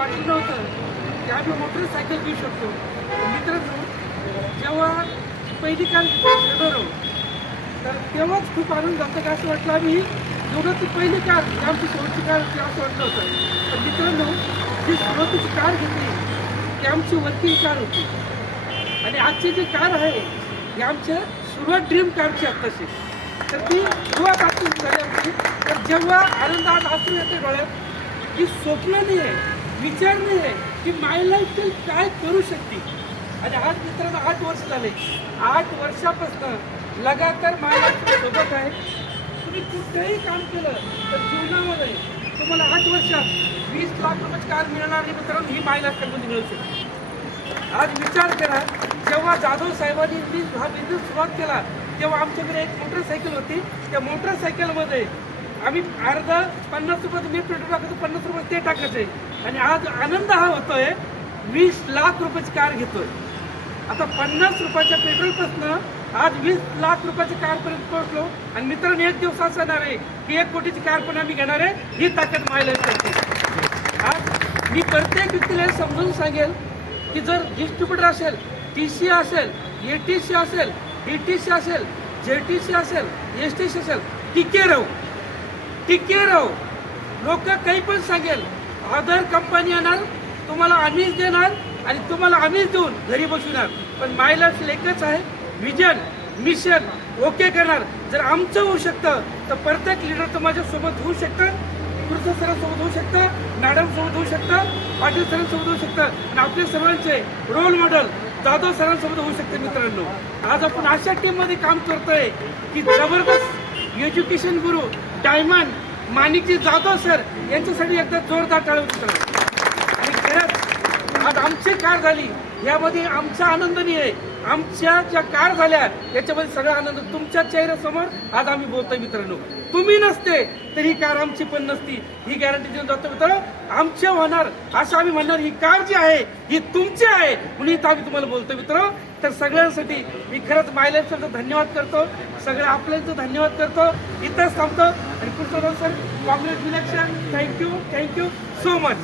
वाटलं नव्हतं की आम्ही मोटरसायकल घेऊ शकतो. मित्रांनो, जेव्हा पहिली कार घेतलो तर तेव्हाच खूप आनंद झाला. का असं वाटलं आम्ही एवढं ती पहिली कार आमची शेवटची कार होती असं वाटलं होतं. पण मित्रांनो, जी सुरुवातीची कार घेतली ती आमची वर्किंग कार होती आणि आजची जी कार आहे ही आमच्या सुरुवात ड्रीम कारची आत्ताशी. तर ती सुरुवात आजची झाली आमची. तर जेव्हा आनंदात असून येते डोळ्यात की स्वप्न नाही आहे, विचार नाही आहे की माय लाईफ काय करू शकते. आणि आज मित्रांनो 8 वर्ष झाले. 8 वर्षापासून लगातार माय लाईफ सोबत आहे. तुम्ही कुठेही काम केलं तर जीवनामध्ये तुम्हाला 8 वर्षात 20 लाख रुपयाची कार मिळणार नाही मित्रांनो, ही माय लाईफ मध्ये मिळू शकते. आज विचार करा, जेव्हा जाधव साहेबांनी हा बिझनेस सुरुवात केला तेव्हा आमच्याकडे एक मोटरसायकल होती. त्या मोटरसायकलमध्ये आम्ही अर्धा 50 रुपयाचं मी पेट्रोल टाकायचो, 50 रुपये ते टाकायचे. आणि आज आनंद हा होतोय 20 लाख रुपयाची कार घेतोय. आता 50 रुपयाच्या पेट्रोलपासून आज 20 लाख रुपयाच्या कारपर्यंत पोहोचलो. आणि मित्रांनो, एक दिवस असं येणार आहे की 1 कोटीची कार पण आम्ही घेणार आहे. ही ताकद मायला करते. आज मी प्रत्येक व्यक्तीला समजून सांगेल की जर डिस्ट्रीब्युटर असेल, TC असेल, ATC असेल, DTC असेल, JTC असेल, STC असेल, टिके राहू, टिके राहू. लोक काही पण सांगेल, अदर कंपनी येणार, तुम्हाला आम्हीच देणार आणि तुम्हाला आम्हीच देऊन घरी बसवणार. पण माय लाईफ एकच आहे, विजन, मिशन ओके करणार. जर आमचं होऊ शकतं तर प्रत्येक लिडर तर माझ्यासोबत होऊ शकतं, कृष्ण सरांसोबत होऊ शकतं, मॅडम सोबत होऊ शकतं, पाटील सरांसोबत होऊ शकतं. आणि आपले सर्वांचे रोल मॉडेल जाधव सरांसोबत होऊ शकते. मित्रांनो, आज आपण अशा टीममध्ये काम करतोय की जबरदस्त एज्युकेशन गुरु डायमंड माणिकजी जाधव सर यांच्यासाठी एकदा जोरदार टाळ्या उचला. आणि खरंच आज आमची कार झाली यामध्ये आमचा आनंद नाही आहे, आमच्या ज्या कार झाल्या याच्यामध्ये सगळा आनंद तुमच्या चेहऱ्यासमोर आज आम्ही बोलतोय. मित्रांनो, तुम्ही नसते तर ही कार आमची पण नसती, ही गॅरंटी देऊन जातो. मित्रांनो, आमचे होणार असं आम्ही म्हणणार. ही कार जी आहे ही तुमची आहे म्हणून इथं आम्ही तुम्हाला बोलतो. मित्रांनो, तर सगळ्यांसाठी मी खरंच मायलाईफचा धन्यवाद करतो, सगळ्या आपल्याचं धन्यवाद करतो. इथंच थांबतो. आणि पुढचं sir congratulation, thank you so much.